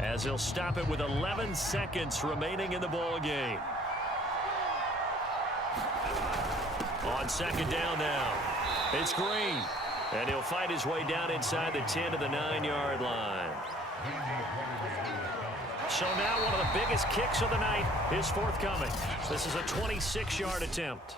as he'll stop it with 11 seconds remaining in the ball game. On second down now, it's Green, and he'll fight his way down inside the 10 to the 9-yard line. So now one of the biggest kicks of the night is forthcoming. This is a 26-yard attempt.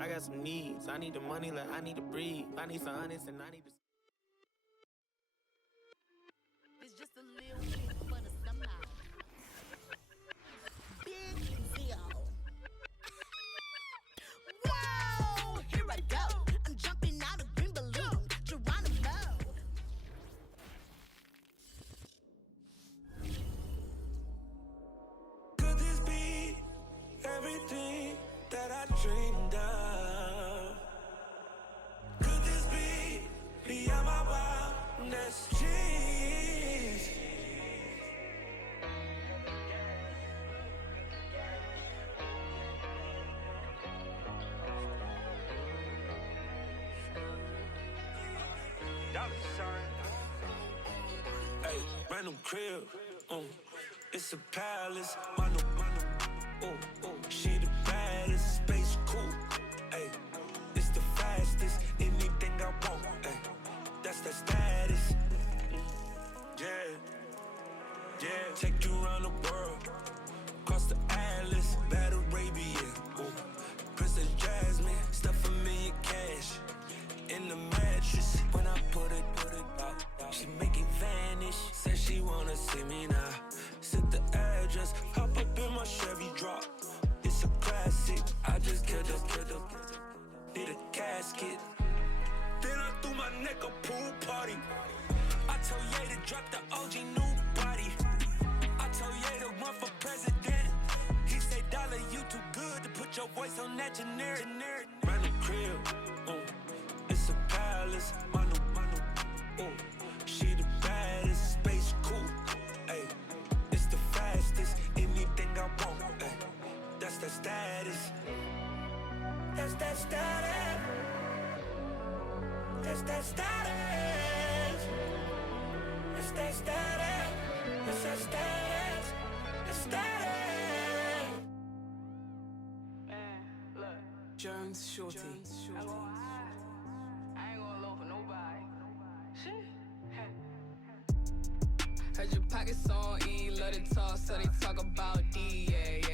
I got some needs. I need the money like I need to breathe. I need some honest and I need to... It's just a little bit for the summer. Big deal. Whoa, here I go. I'm jumping out of green balloon. Geronimo. Could this be everything that I dreamed of? Could this be beyond my wildest dreams? Hey, random crib, it's a palace, mano, she the baddest, space cool, ay, it's the fastest, anything I want, ay, that's the status, yeah, take you around the world, across the Atlas, bad Arabian, Princess Jasmine, stuff $1 million cash, in the mattress, when I put it out, she make it vanish, says she wanna see me now, set the address, hop up in my Chevy drop, it's a classic, I just killed her, need a casket, then I threw my neck a pool party, I told Ye to drop the OG new body, I told Ye to run for president, he say dollar you too good to put your voice on that generic, run the crib, it's a palace, mano, she the baddest, space cool, ayy, it's the fastest, anything I want, ayy, that's the status, that's that status, that's that status, it's that status, it's that status, it's status. Man, look, Jones Shorty. I ain't gonna low for nobody. Shit. Heard your pockets on E, love to talk, so they talk about D, yeah,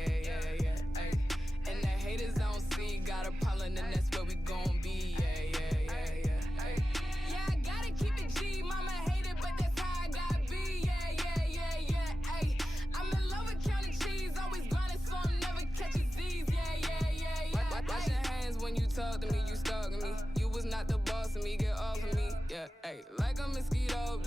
ay. And the haters I don't see, got a problem, and that's where we gon' be, yeah, ay. Yeah, I gotta keep it G, mama hate it, but that's how I gotta be, yeah, ay. I'm in love with counting cheese, always grinding, so I'm never catching Z's, yeah. Wash your hands when you talk to me, you stalking me. You was not the boss of me, get off of me, yeah, ay. Like a mosquito,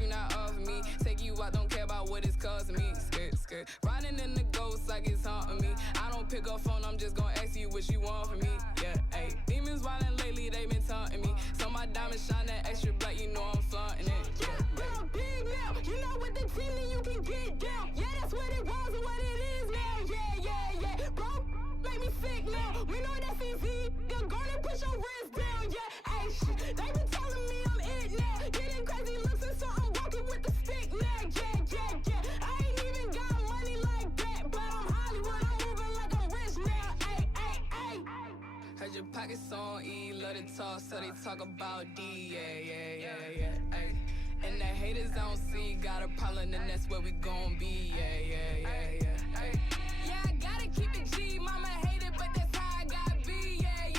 you not off of me. Take you out, don't care about what it's costing me. Skirt. Riding in the ghost like it's haunting me. I don't pick up phone, I'm just gonna ask you what you want from me. Yeah, ayy. Demons wildin' lately, they been taunting me. So my diamonds shine that extra black, you know I'm flaunting it. Yeah, girl, big now. You know what the team then you can get down. Yeah, that's what it was and what it is now. Yeah. Bro, make me sick now. We know that's easy. You're gonna push your wrist down. Yeah, ayy, shit. They been telling me I'm it now. Getting crazy looks and so I'm walking with the stick now. Yeah. I ain't even got money like that, but I'm Hollywood. I'm moving like I'm rich now. Ay. Heard your pockets on E, love to talk, so they talk about D, yeah, ay. And the haters I don't see, got a problem, and that's where we gon' be, yeah, ay. Yeah, I gotta keep it G, mama hate it, but that's how I gotta be, yeah,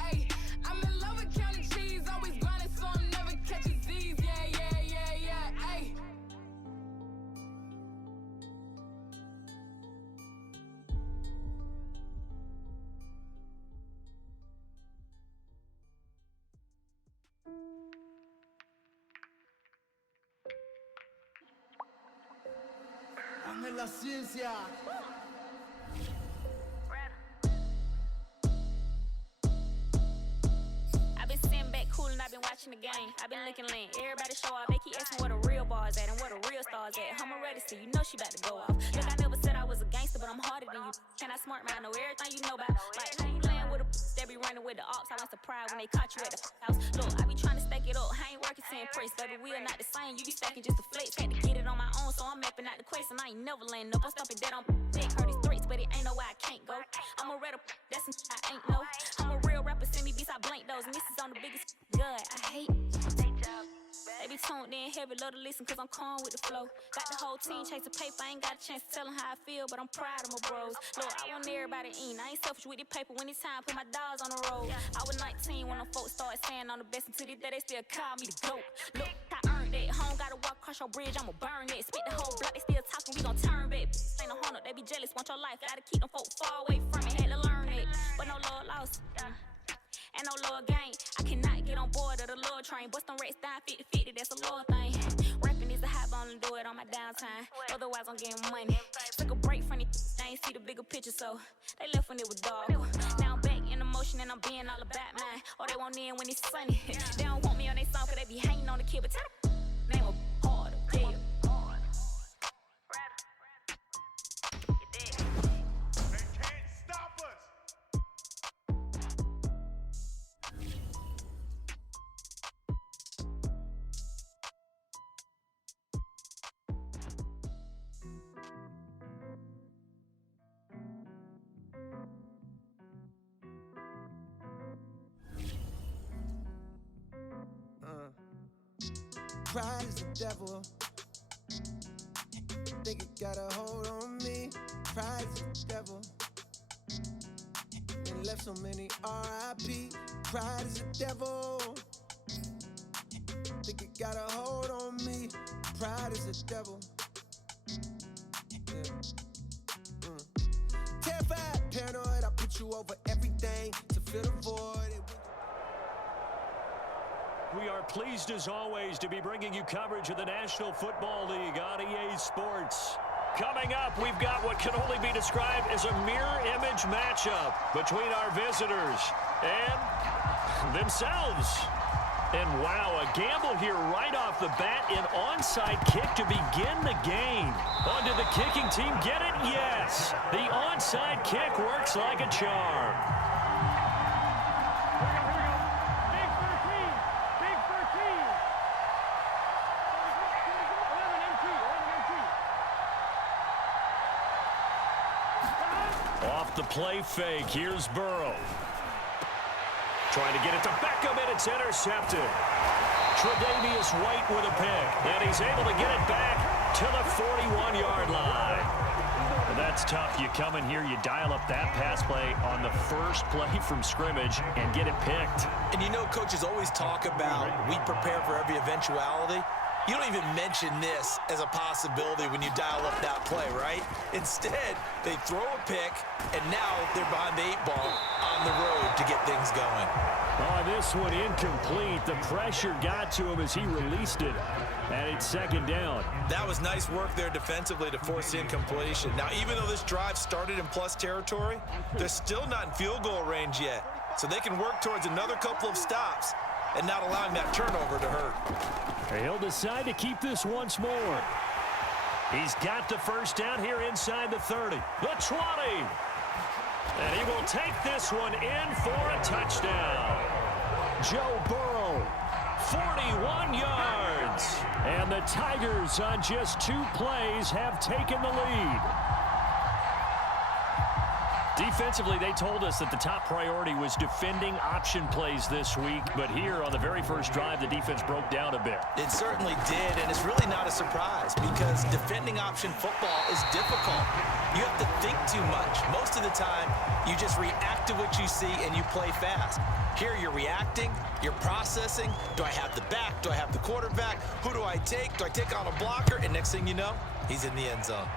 ay. I'm in love with counting cheese, always grinding, so I'm never catching Z's, yeah, ay. Dame la ciencia. watching the game. I been looking lean. Everybody show off. They keep asking where the real bars at and where the real stars at. I'm ready to see. You know she about to go off. Look, I never said I was a gangster, but I'm harder than you. Can I smart man? I know everything you know about. Like, how you laying with a that be running with the ops? I was surprised when they caught you at the house. Look, I be trying to stack it up. I ain't working to impress. Baby, we are not the same. You be stacking just the flex. Had to get it on my own, so I'm mapping out the quest. And I ain't never laying up. I'm stopping dead on dick. Heard these threats, but it ain't no way I can't go. I'm a red up. That's some I ain't know. I'm a real rapper. Send me beats. I blank those. And this is on the biggest good. I hate. They be tuned in heavy, love to listen cause I'm calm with the flow. Got the whole team chasing paper, I ain't got a chance to tell them how I feel, but I'm proud of my bros. Look, I want everybody in, I ain't selfish with the paper when it's time, put my dogs on the road. I was 19 when them folks started saying I'm the best, until this day they still call me the GOAT. Look, I earned that, home gotta walk across your bridge, I'ma burn that. Spit the whole block, they still talking, we gon' turn back. Ain't no honor, they be jealous, want your life, gotta keep them folks far away from it, had to learn it. But no love lost. And no Lord gain. I cannot get on board of the Lord train. Bust them racks down 50-50, that's a Lord thing. Rapping is a hot bone and do it on my downtime. Otherwise, I'm getting money. Took a break from it, I ain't see the bigger picture, so they left when it was dark. Now I'm back in emotion and I'm being all about mine. Or they want in when it's sunny. They don't want me on their song cause they be hating on the kid, but tell them name a harder, yeah. Pride is the devil. Think it got a hold on me. Pride is the devil. And left so many R.I.P. Pride is the devil. Think it got a hold on me. Pride is the devil. Terrified, paranoid, I put you over everything to fill the void. We are pleased as always to be bringing you coverage of the National Football League on EA Sports. Coming up, we've got what can only be described as a mirror image matchup between our visitors and themselves. And wow, a gamble here right off the bat, an onside kick to begin the game. On to the kicking team, get it? Yes! The onside kick works like a charm. Off the play fake, here's Burrow. Trying to get it to Beckham, and it's intercepted. Tre'Davious White with a pick, and he's able to get it back to the 41-yard line. And that's tough. You come in here, you dial up that pass play on the first play from scrimmage and get it picked. And you know, coaches always talk about we prepare for every eventuality. You don't even mention this as a possibility when you dial up that play, right? Instead, they throw a pick, and now they're behind the 8-ball on the road to get things going. Oh, this one incomplete. The pressure got to him as he released it, and it's second down. That was nice work there defensively to force the incompletion. Now, even though this drive started in plus territory, they're still not in field goal range yet, so they can work towards another couple of stops and not allowing that turnover to hurt. He'll decide to keep this once more. He's got the first down here inside the 30, the 20. And he will take this one in for a touchdown. Joe Burrow, 41 yards. And the Tigers on just 2 plays have taken the lead. Defensively, they told us that the top priority was defending option plays this week, but here on the very first drive, the defense broke down a bit. It certainly did, and it's really not a surprise because defending option football is difficult. You have to think too much. Most of the time, you just react to what you see and you play fast. Here you're reacting, you're processing. Do I have the back? Do I have the quarterback? Who do I take? Do I take on a blocker? And next thing you know, he's in the end zone.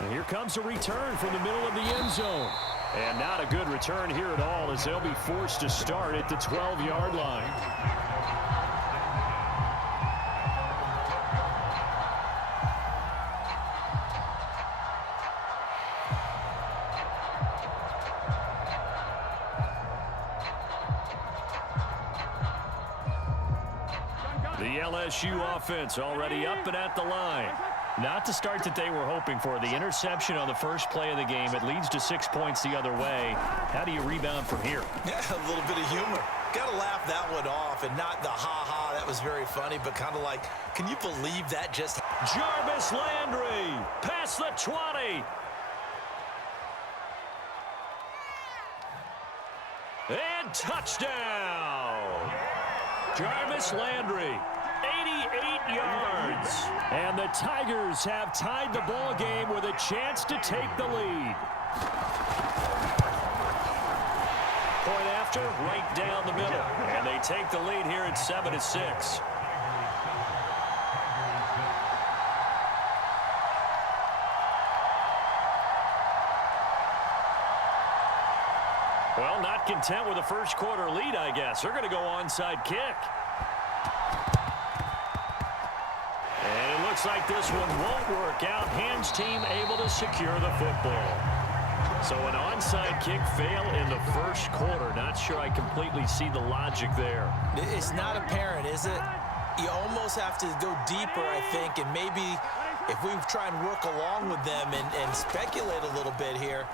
And here comes a return from the middle of the end zone. And not a good return here at all as they'll be forced to start at the 12-yard line. The LSU offense already up and at the line. Not the start that they were hoping for. The interception on the first play of the game. It leads to 6 points the other way. How do you rebound from here? Yeah, a little bit of humor. Got to laugh that one off, and not the ha-ha, that was very funny, but kind of like, can you believe that just... Jarvis Landry, past the 20. And touchdown. Jarvis Landry, 88 yards. And the Tigers have tied the ball game with a chance to take the lead. Point after, right down the middle. And they take the lead here at 7-6. Well, not content with a first quarter lead, I guess. They're going to go onside kick. And it looks like this one won't work out. Hands team able to secure the football. So an onside kick fail in the first quarter. Not sure I completely see the logic there. It's not apparent, is it? You almost have to go deeper, I think, and maybe if we try and work along with them and speculate a little bit here,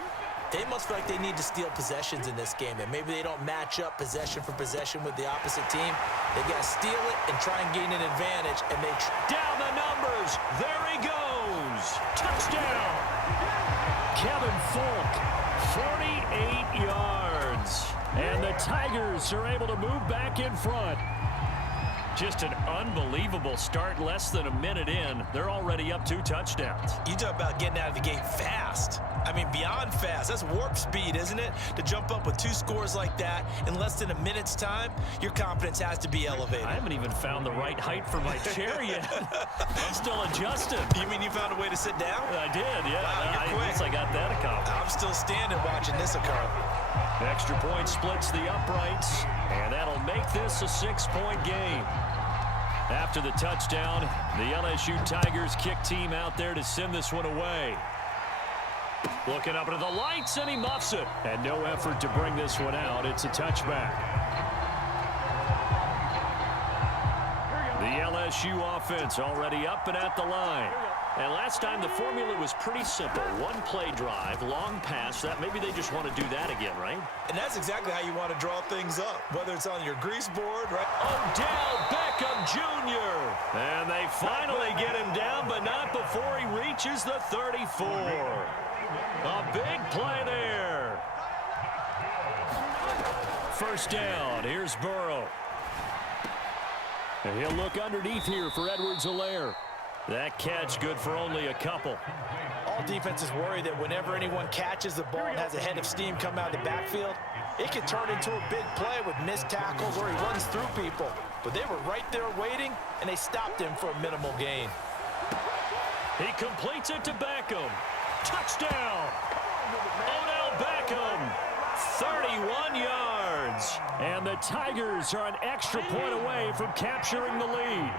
they must feel like they need to steal possessions in this game, and maybe they don't match up possession for possession with the opposite team. They got to steal it and try and gain an advantage, and they... Down the numbers. There he goes. Touchdown. Kevin Folk, 48 yards. And the Tigers are able to move back in front. Just an unbelievable start, less than a minute in. They're already up 2 touchdowns. You talk about getting out of the gate fast. I mean, beyond fast. That's warp speed, isn't it? To jump up with 2 scores like that in less than a minute's time, your confidence has to be elevated. I haven't even found the right height for my chair yet. I'm still adjusting. You mean you found a way to sit down? I did, yeah. Wow, you're quick. Guess I got that accomplished. I'm still standing watching this occur. Extra point splits the uprights, and that'll make this a 6-point game. After the touchdown, the LSU Tigers kick team out there to send this one away. Looking up into the lights, and he muffs it. And no effort to bring this one out. It's a touchback. The LSU offense already up and at the line. And last time the formula was pretty simple. 1-play drive, long pass. That maybe they just want to do that again, right? And that's exactly how you want to draw things up, whether it's on your grease board, right? Odell Beckham Jr. And they finally get him down, but not before he reaches the 34. A big play there. First down. Here's Burrow. And he'll look underneath here for Edwards-Helaire. That catch good for only a couple. All defenses worry that whenever anyone catches the ball and has a head of steam come out of the backfield, it can turn into a big play with missed tackles or he runs through people. But they were right there waiting, and they stopped him for a minimal gain. He completes it to Beckham. Touchdown! Odell Beckham, 31 yards. And the Tigers are an extra point away from capturing the lead.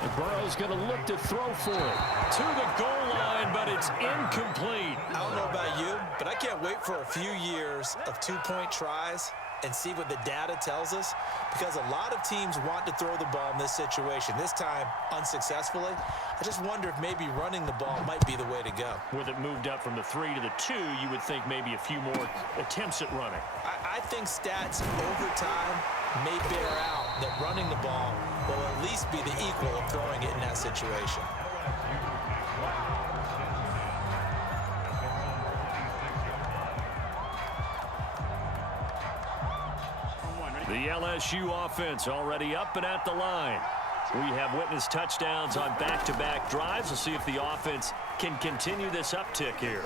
And Burrow's going to look to throw for it. To the goal line, but it's incomplete. I don't know about you, but I can't wait for a few years of 2-point tries and see what the data tells us, because a lot of teams want to throw the ball in this situation. This time, unsuccessfully. I just wonder if maybe running the ball might be the way to go. With it moved up from the 3 to the 2, you would think maybe a few more attempts at running. I think stats over time may bear out that running the ball will at least be the equal of throwing it in that situation. The LSU offense already up and at the line. We have witnessed touchdowns on back-to-back drives. We'll see if the offense can continue this uptick here.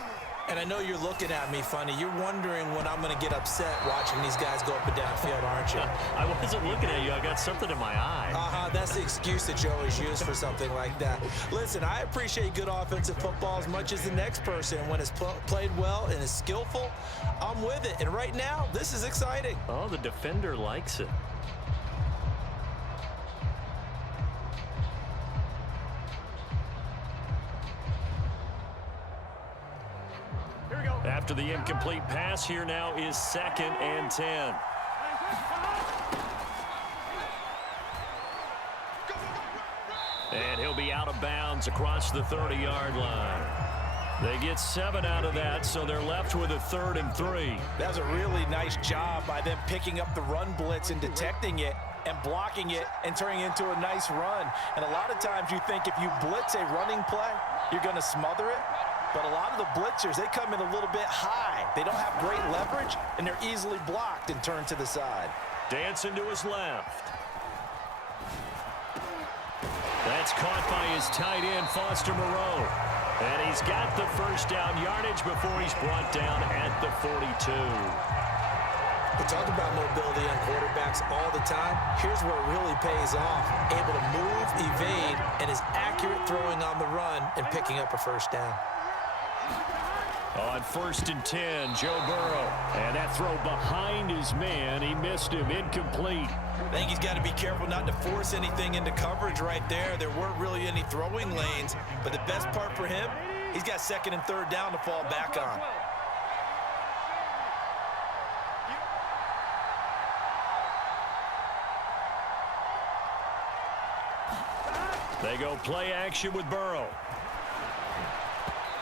And I know you're looking at me funny. You're wondering when I'm going to get upset watching these guys go up and down field, aren't you? I wasn't looking at you. I got something in my eye. That's the excuse that you always use for something like that. Listen, I appreciate good offensive football as much as the next person. When it's played well and is skillful, I'm with it. And right now, this is exciting. Oh, the defender likes it. After the incomplete pass, here now is 2nd and 10. out of bounds across the 30-yard line. They get 7 out of that, so they're left with a 3rd and 3. That was a really nice job by them picking up the run blitz and detecting it and blocking it and turning it into a nice run. And a lot of times you think if you blitz a running play, you're going to smother it. But a lot of the blitzers, they come in a little bit high. They don't have great leverage, and they're easily blocked and turned to the side. Dancing to his left. That's caught by his tight end, Foster Moreau. And he's got the first down yardage before he's brought down at the 42. We talk about mobility on quarterbacks all the time. Here's where it really pays off. Able to move, evade, and is accurate throwing on the run and picking up a first down. On 1st and 10, Joe Burrow. And that throw behind his man. He missed him. Incomplete. I think he's got to be careful not to force anything into coverage right there. There weren't really any throwing lanes. But the best part for him, he's got 2nd and 3rd down to fall back on. They go play action with Burrow.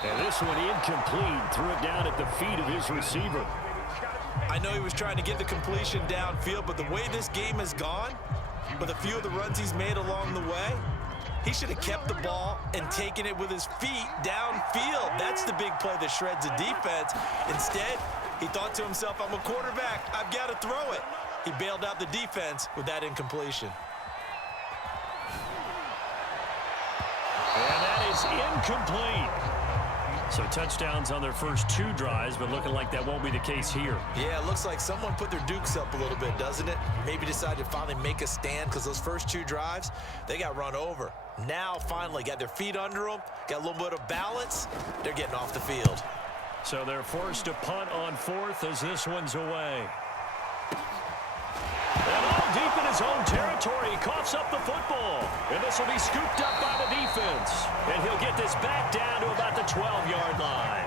And this one incomplete. Threw it down at the feet of his receiver. I know he was trying to get the completion downfield, but the way this game has gone, with a few of the runs he's made along the way, he should have kept the ball and taken it with his feet downfield. That's the big play that shreds a defense. Instead, he thought to himself, I'm a quarterback. I've got to throw it. He bailed out the defense with that incompletion. And that is incomplete. So touchdowns on their first 2 drives, but looking like that won't be the case here. Yeah, it looks like someone put their dukes up a little bit, doesn't it? Maybe decided to finally make a stand because those first 2 drives, they got run over. Now, finally, got their feet under them, got a little bit of balance. They're getting off the field. So they're forced to punt on 4th as this one's away. And all deep in his own territory, he coughs up the football. And this will be scooped up by the defense. And he'll get this back down to about the 12-yard line.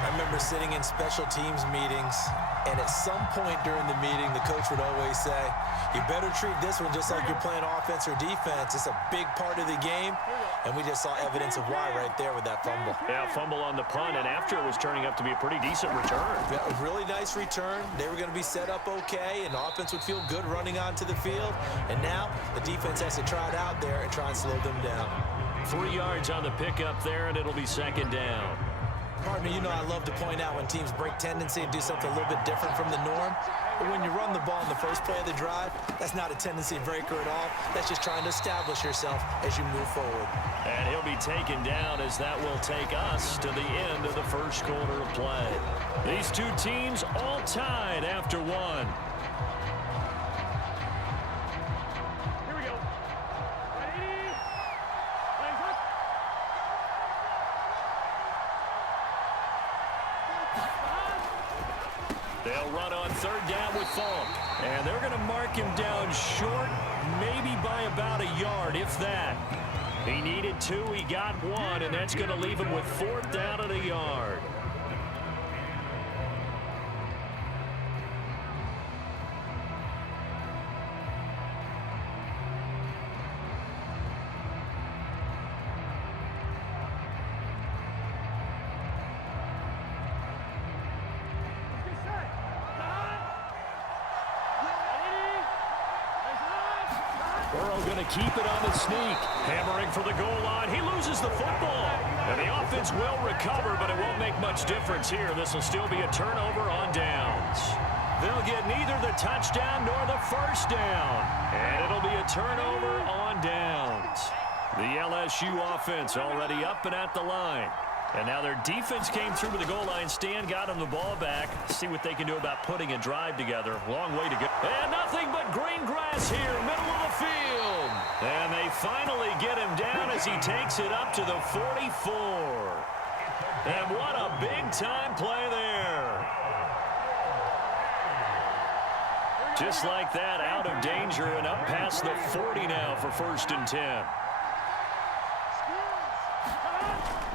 I remember sitting in special teams meetings, and at some point during the meeting, the coach would always say, you better treat this one just like you're playing offense or defense. It's a big part of the game, and we just saw evidence of why right there with that fumble. Yeah, fumble on the punt, and after it was turning up to be a pretty decent return. Yeah, a really nice return. They were going to be set up okay, and the offense would feel good running onto the field. And now the defense has to try it out there and try and slow them down. 3 yards on the pickup there, and it'll be 2nd down. Partner, you know I love to point out when teams break tendency and do something a little bit different from the norm. But when you run the ball in the first play of the drive, that's not a tendency breaker at all. That's just trying to establish yourself as you move forward. And he'll be taken down as that will take us to the end of the first quarter of play. These 2 teams all tied after 1. Here we go. Ready? They'll run on 3rd down with Falk. And they're going to mark him down short, maybe by about a yard, if that. He needed 2, he got 1, and that's going to leave him with 4th down at a yard. Burrow going to keep it on the sneak. Hammering for the goal line. He loses the football. And the offense will recover, but it won't make much difference here. This will still be a turnover on downs. They'll get neither the touchdown nor the first down. And it'll be a turnover on downs. The LSU offense already up and at the line. And now their defense came through with the goal line stand, got them the ball back. See what they can do about putting a drive together. Long way to go. And nothing but green grass here, middle of the field. And they finally get him down as he takes it up to the 44. And what a big-time play there. Just like that, out of danger and up past the 40 now for 1st and 10.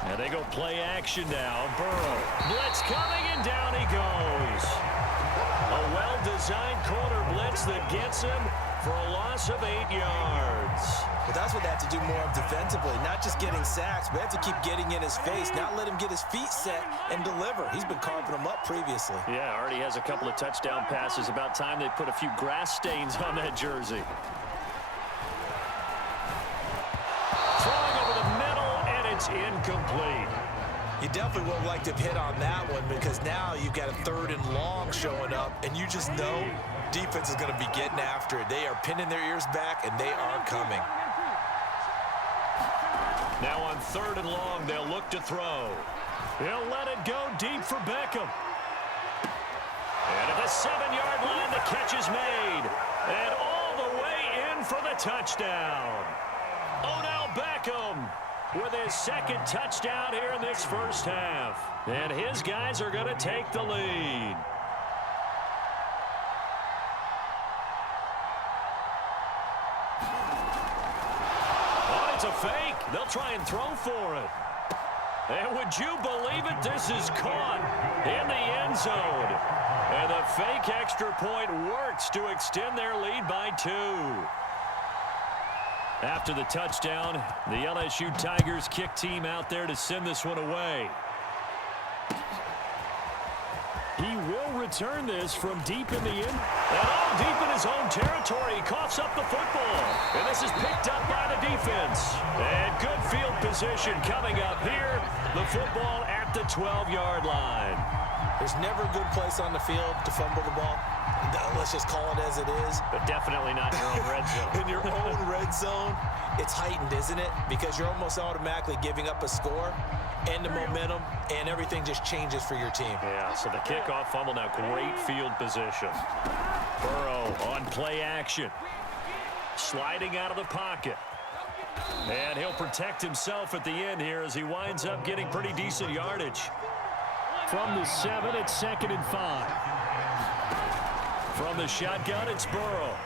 And they go play action now. Burrow. Blitz coming, and down he goes. A well-designed corner blitz that gets him for a loss of 8 yards. But that's what they have to do more of defensively, not just getting sacks, but they have to keep getting in his face, not let him get his feet set and deliver. He's been carving them up previously. Yeah, already has a couple of touchdown passes. About time they put a few grass stains on that jersey. Throwing over the middle, and it's incomplete. You definitely would like to have hit on that one because now you've got a 3rd and long showing up, and you just know defense is going to be getting after it. They are pinning their ears back, and they are coming. Now on 3rd and long, they'll look to throw. He'll let it go deep for Beckham. And at the 7-yard line, the catch is made. And all the way in for the touchdown. Odell Beckham with his 2nd touchdown here in this first half. And his guys are going to take the lead. Oh, it's a fake. They'll try and throw for it. And would you believe it? This is caught in the end zone. And the fake extra point works to extend their lead by 2. After the touchdown, the LSU Tigers kick team out there to send this one away. He will return this from deep in the end. And all deep in his own territory. He coughs up the football. And this is picked up by the defense. And good field position coming up here. The football at the 12-yard line. There's never a good place on the field to fumble the ball. Let's just call it as it is. But definitely not in your own red zone. In your own red zone, it's heightened, isn't it? Because you're almost automatically giving up a score and the momentum, and everything just changes for your team. Yeah, so the kickoff fumble now, great field position. Burrow on play action. Sliding out of the pocket. And he'll protect himself at the end here as he winds up getting pretty decent yardage. From the 7, it's 2nd and 5. From the shotgun, it's Burrow.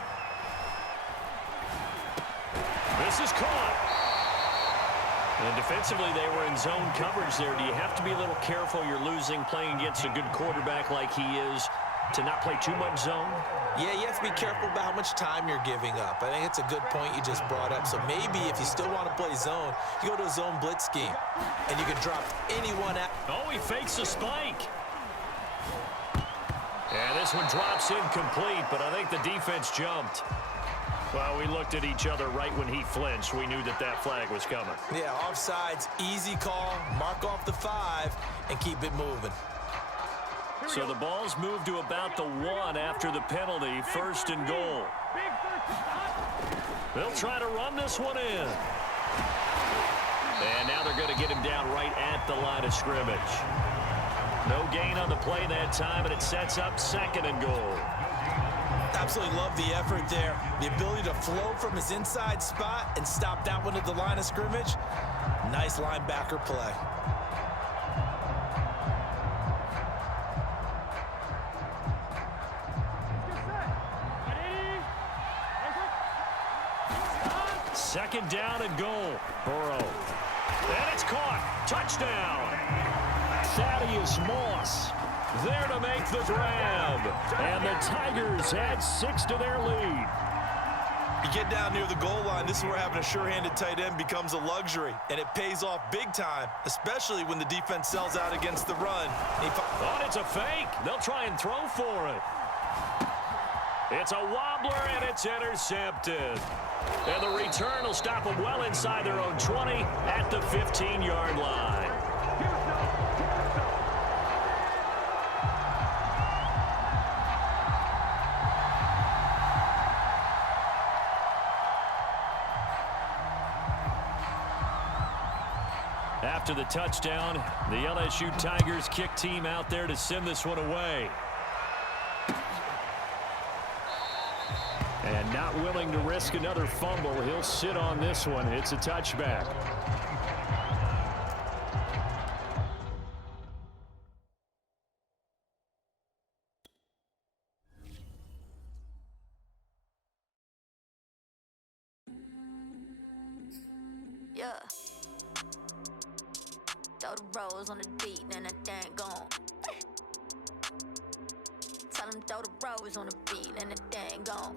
This is caught. And defensively, they were in zone coverage there. Do you have to be a little careful? You're losing playing against a good quarterback like he is to not play too much zone? Yeah, you have to be careful about how much time you're giving up. I think it's a good point you just brought up. So maybe if you still want to play zone, you go to a zone blitz scheme, and you can drop anyone out. Oh, he fakes a spike. And this one drops incomplete, but I think the defense jumped. Well, we looked at each other right when he flinched. We knew that that flag was coming. Yeah, offsides, easy call, mark off the 5, and keep it moving. So the ball's moved to about the 1 after the penalty, 1st and goal. They'll try to run this one in. And now they're going to get him down right at the line of scrimmage. No gain on the play that time, and it sets up 2nd and goal. Absolutely love the effort there. The ability to flow from his inside spot and stop that one at the line of scrimmage. Nice linebacker play. Second down and goal. Burrow. And it's caught. Touchdown. Thaddeus Moss there to make the grab. And the Tigers add 6 to their lead. You get down near the goal line, this is where having a sure-handed tight end becomes a luxury. And it pays off big time, especially when the defense sells out against the run. Oh, it's a fake. They'll try and throw for it. It's a wobbler, and it's intercepted. And the return will stop them well inside their own 20 at the 15-yard line. After the touchdown, the LSU Tigers kick team out there to send this one away. And not willing to risk another fumble, he'll sit on this one. It's a touchback. Yeah. Throw the rose on the beat, then that thing gone. Tell them throw the rose on the beat, and that thing gone.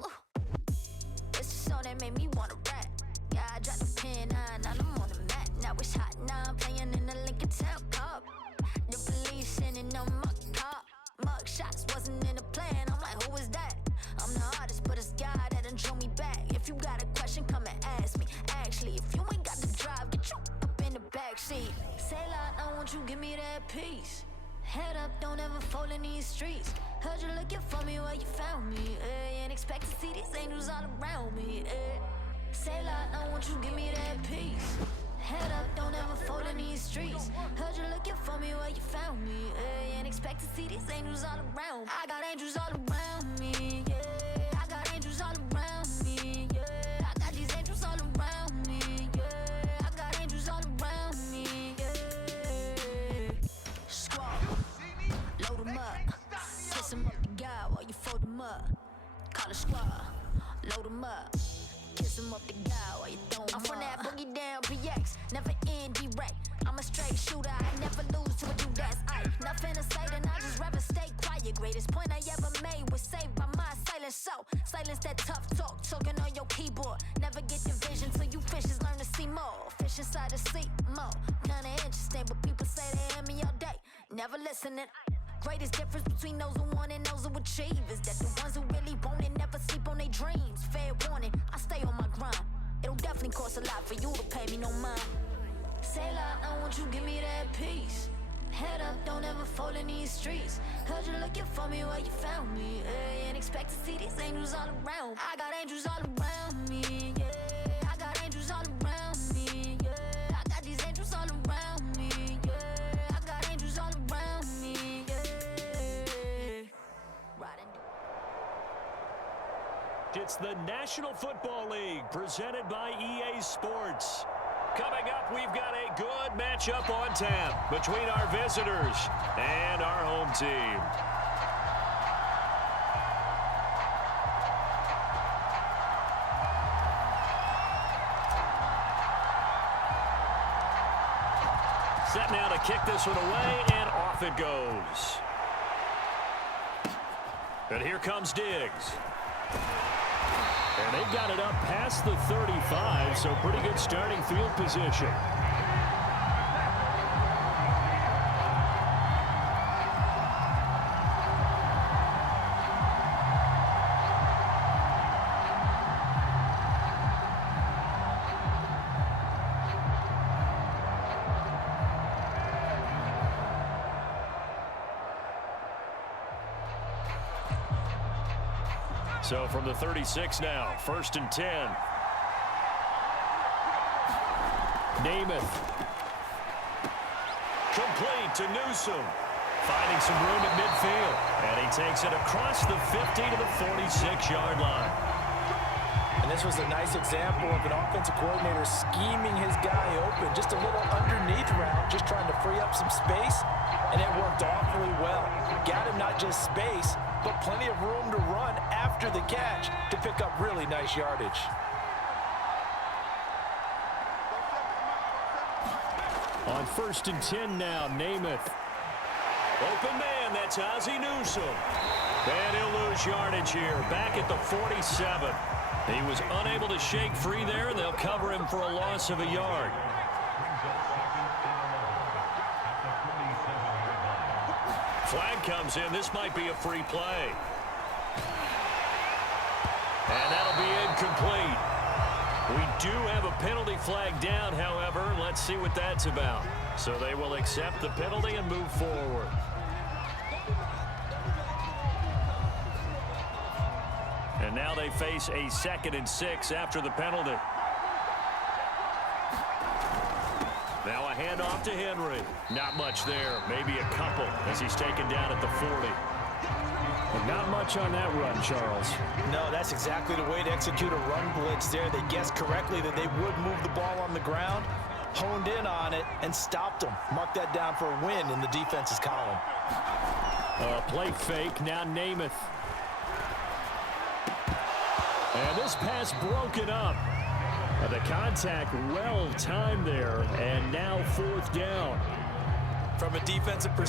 It's a song that made me wanna rap. Yeah, I dropped the pen, now I'm on the mat. Now it's hot, now I'm playing in the Lincoln Town Cup. The police sending on my car. Mug shots wasn't in the plan. I'm like, who is that? I'm the artist, but it's God that done drew me back. If you got a question, come and ask me. Actually, if you ain't got the drive, get you up in the backseat. Say loud, I want you, give me that peace. Head up, don't ever fall in these streets. Heard you looking for me where you found me. Ain't expect to see these angels all around me. Say loud, I want you, give me that peace. Head up, don't ever fall in these streets. Heard you looking for me where you found me. Ain't expect to see these angels all around. I got angels all around me, yeah. I got angels all around me, yeah. I got these angels all around me, yeah. I got angels all around me, yeah. Squad, load 'em up. Kiss 'em up to God while you fold 'em up. Call a squad, load 'em up. Kiss 'em up to God while you throw 'em up. I'm from that boogie down PX, never end direct. I'm a straight shooter, I never lose to a dude that's I. Nothing to say, then I just rather stay quiet. Greatest point I ever made was saved by my silence. So, silence that tough talk, talking on your keyboard. Never get the vision till you fishes learn to see more. Fish inside the sea, more. Kinda interesting, but people say they hear me all day. Never listening. Greatest difference between those who want and those who achieve is that the ones who really want it never sleep on their dreams. Fair warning, I stay on my grind. It'll definitely cost a lot for you to pay me no mind. Say loud, I want you, give me that peace. Head up, don't ever fall in these streets. Heard you looking for me where you found me. Ain't expect to see these angels all around. I got angels all around me, yeah. I got angels all around me, yeah. I got these angels all around me, yeah. I got angels all around me, yeah. Riding. It's the National Football League presented by EA Sports. Coming up, we've got a good matchup on tap between our visitors and our home team. Set now to kick this one away, and off it goes. And here comes Diggs. And they've got it up past the 35, so pretty good starting field position. So from the 36 now, 1st and 10. Namath. Complete to Newsome. Finding some room at midfield. And he takes it across the 50 to the 46-yard line. And this was a nice example of an offensive coordinator scheming his guy open. Just a little underneath route, just trying to free up some space. And it worked awfully well. Got him not just space, but plenty of room to run after the catch to pick up really nice yardage. On 1st and 10 now, Namath. Open man, that's Ozzie Newsome. And he'll lose yardage here, back at the 47. He was unable to shake free there, and they'll cover him for a loss of a yard. Flag comes in. This might be a free play. And that'll be incomplete. We do have a penalty flag down, however. Let's see what that's about. So they will accept the penalty and move forward. And now they face a 2nd and 6 after the penalty. Now a handoff to Henry. Not much there. Maybe a couple as he's taken down at the 40. Well, not much on that run, Charles. No, that's exactly the way to execute a run blitz there. They guessed correctly that they would move the ball on the ground, honed in on it, and stopped them. Mark that down for a win in the defense's column. Play fake, now Namath. And this pass broken up. The contact well timed there, and now 4th down. From a defensive perspective,